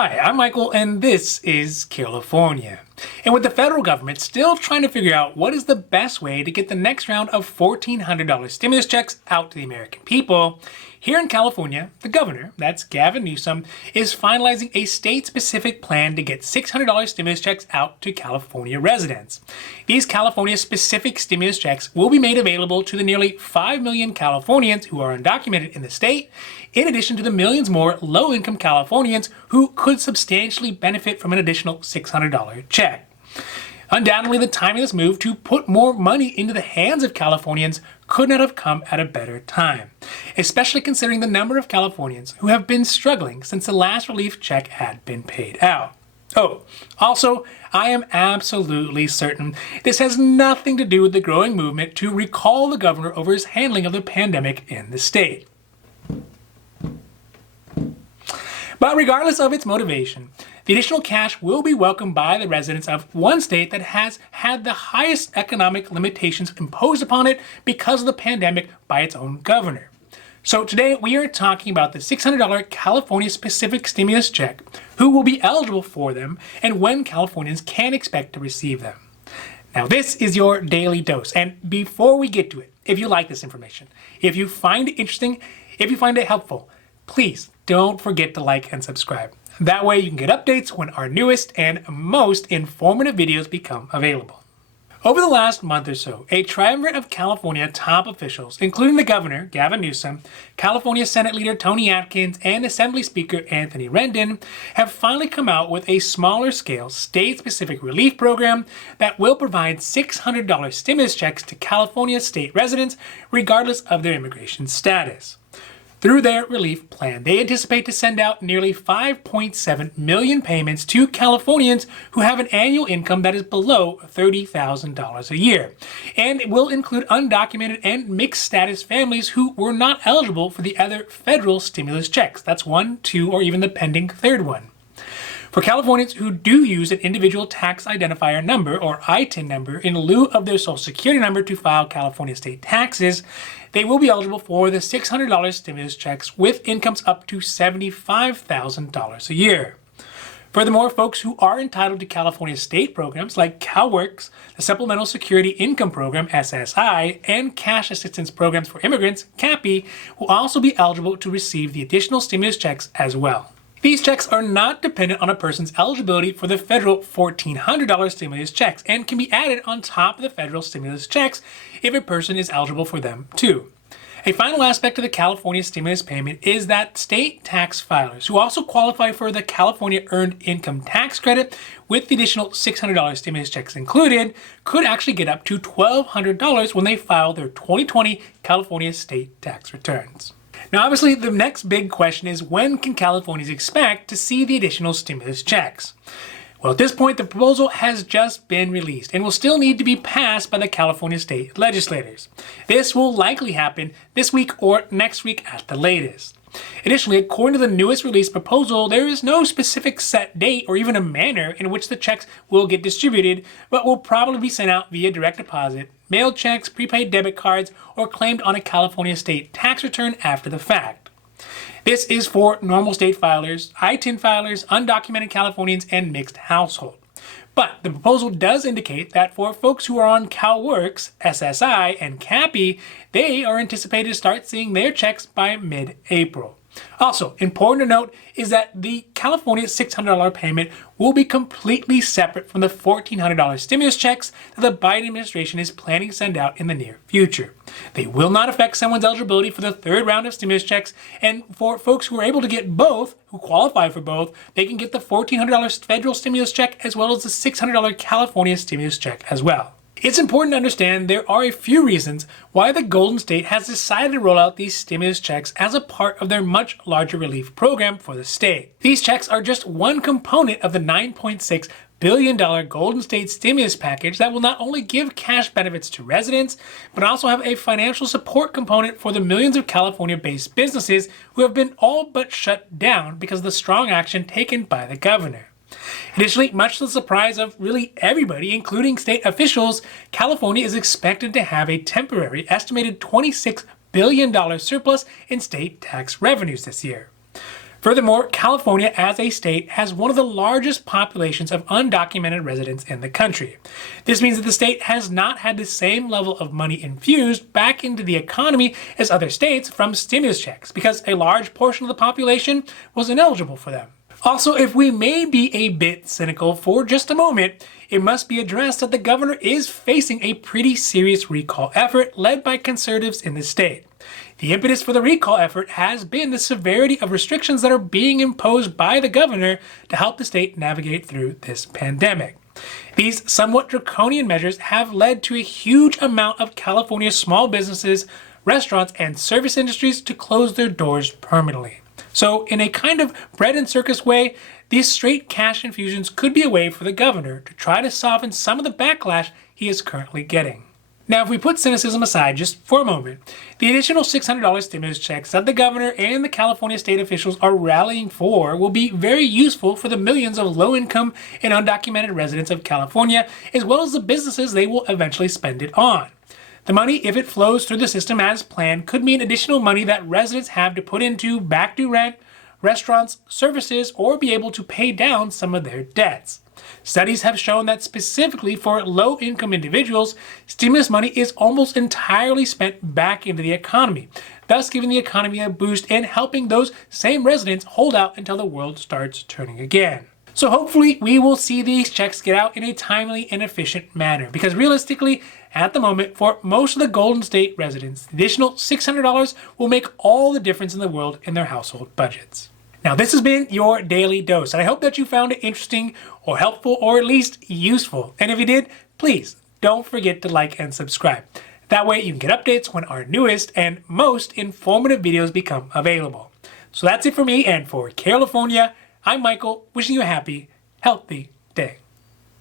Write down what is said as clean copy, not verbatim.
Hi, I'm Michael, and this is California. And with the federal government still trying to figure out what is the best way to get the next round of $1,400 stimulus checks out to the American people, here in California, the governor, that's Gavin Newsom, is finalizing a state-specific plan to get $600 stimulus checks out to California residents. These California-specific stimulus checks will be made available to the nearly 5 million Californians who are undocumented in the state, in addition to the millions more low-income Californians who could substantially benefit from an additional $600 check. Undoubtedly, the timing of this move to put more money into the hands of Californians could not have come at a better time, especially considering the number of Californians who have been struggling since the last relief check had been paid out. Oh, also, I am absolutely certain this has nothing to do with the growing movement to recall the governor over his handling of the pandemic in the state. But regardless of its motivation, the additional cash will be welcomed by the residents of one state that has had the highest economic limitations imposed upon it because of the pandemic by its own governor. So today we are talking about the $600 California-specific stimulus check, who will be eligible for them, and when Californians can expect to receive them. Now this is your daily dose, and before we get to it, if you like this information, if you find it interesting, if you find it helpful, please don't forget to like and subscribe. That way you can get updates when our newest and most informative videos become available. Over the last month or so, a triumvirate of California top officials, including the governor, Gavin Newsom, California Senate Leader Tony Atkins, and Assembly Speaker Anthony Rendon, have finally come out with a smaller scale state-specific relief program that will provide $600 stimulus checks to California state residents regardless of their immigration status. Through their relief plan, they anticipate to send out nearly 5.7 million payments to Californians who have an annual income that is below $30,000 a year, and it will include undocumented and mixed status families who were not eligible for the other federal stimulus checks. That's 1, 2, or even the pending third one. For Californians who do use an individual tax identifier number, or ITIN number, in lieu of their Social Security number to file California state taxes, they will be eligible for the $600 stimulus checks with incomes up to $75,000 a year. Furthermore, folks who are entitled to California state programs like CalWORKS, the Supplemental Security Income Program, SSI, and Cash Assistance Programs for Immigrants, CAPI, will also be eligible to receive the additional stimulus checks as well. These checks are not dependent on a person's eligibility for the federal $1,400 stimulus checks and can be added on top of the federal stimulus checks if a person is eligible for them too. A final aspect of the California stimulus payment is that state tax filers who also qualify for the California Earned Income Tax Credit with the additional $600 stimulus checks included could actually get up to $1,200 when they file their 2020 California state tax returns. Now, obviously, the next big question is when can Californians expect to see the additional stimulus checks? Well, at this point, the proposal has just been released and will still need to be passed by the California state legislators. This will likely happen this week or next week at the latest. Additionally, according to the newest released proposal, there is no specific set date or even a manner in which the checks will get distributed, but will probably be sent out via direct deposit, mailed checks, prepaid debit cards, or claimed on a California state tax return after the fact. This is for normal state filers, ITIN filers, undocumented Californians, and mixed household. But the proposal does indicate that for folks who are on CalWORKS, SSI, and CAPI, they are anticipated to start seeing their checks by mid-April. Also, important to note is that the California $600 payment will be completely separate from the $1,400 stimulus checks that the Biden administration is planning to send out in the near future. They will not affect someone's eligibility for the third round of stimulus checks, and for folks who are able to get both, who qualify for both, they can get the $1,400 federal stimulus check as well as the $600 California stimulus check as well. It's important to understand there are a few reasons why the Golden State has decided to roll out these stimulus checks as a part of their much larger relief program for the state. These checks are just one component of the $9.6 billion Golden State stimulus package that will not only give cash benefits to residents, but also have a financial support component for the millions of California-based businesses who have been all but shut down because of the strong action taken by the governor. Additionally, much to the surprise of really everybody, including state officials, California is expected to have a temporary estimated $26 billion surplus in state tax revenues this year. Furthermore, California as a state has one of the largest populations of undocumented residents in the country. This means that the state has not had the same level of money infused back into the economy as other states from stimulus checks, because a large portion of the population was ineligible for them. Also, if we may be a bit cynical for just a moment, it must be addressed that the governor is facing a pretty serious recall effort led by conservatives in the state. The impetus for the recall effort has been the severity of restrictions that are being imposed by the governor to help the state navigate through this pandemic. These somewhat draconian measures have led to a huge amount of California's small businesses, restaurants, and service industries to close their doors permanently. So, in a kind of bread and circus way, these straight cash infusions could be a way for the governor to try to soften some of the backlash he is currently getting. Now, if we put cynicism aside just for a moment, the additional $600 stimulus checks that the governor and the California state officials are rallying for will be very useful for the millions of low-income and undocumented residents of California, as well as the businesses they will eventually spend it on. The money, if it flows through the system as planned, could mean additional money that residents have to put into back due rent, restaurants, services, or be able to pay down some of their debts. Studies have shown that specifically for low-income individuals, stimulus money is almost entirely spent back into the economy, thus giving the economy a boost and helping those same residents hold out until the world starts turning again. So hopefully we will see these checks get out in a timely and efficient manner, because realistically, at the moment, for most of the Golden State residents, the additional $600 will make all the difference in the world in their household budgets. Now, this has been your Daily Dose, and I hope that you found it interesting or helpful or at least useful. And if you did, please don't forget to like and subscribe. That way you can get updates when our newest and most informative videos become available. So that's it for me, and for California, I'm Michael, wishing you a happy, healthy day.